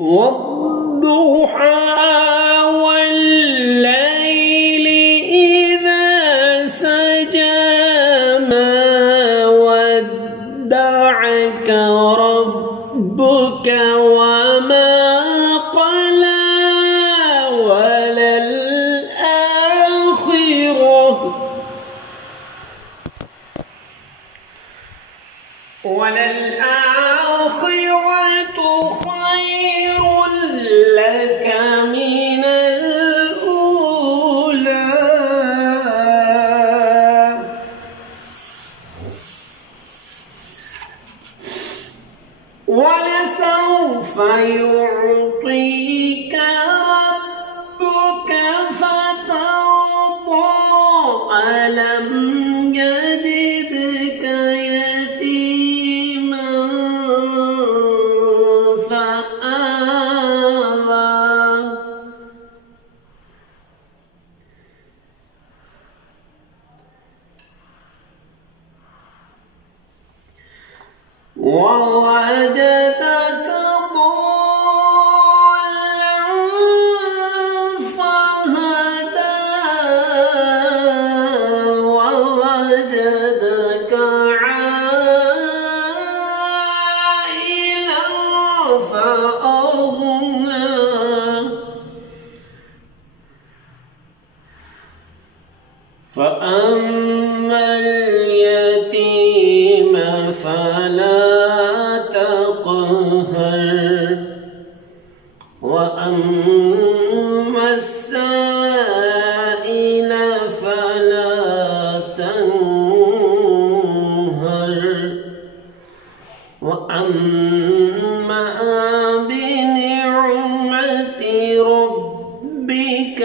والضحى والليل إذا سجى ما ودعك ربك وما قلى وللآخرة خير لك من الأولى ولسوف يعطيك ربك فترضى ألم يجدك يتيما فآوى ووجدك ضالا فهدى ووجدك عائلا فأغنى فأما اليتيم فلا تقهر وأما السائل فلا تنهر وأما بنعمة ربك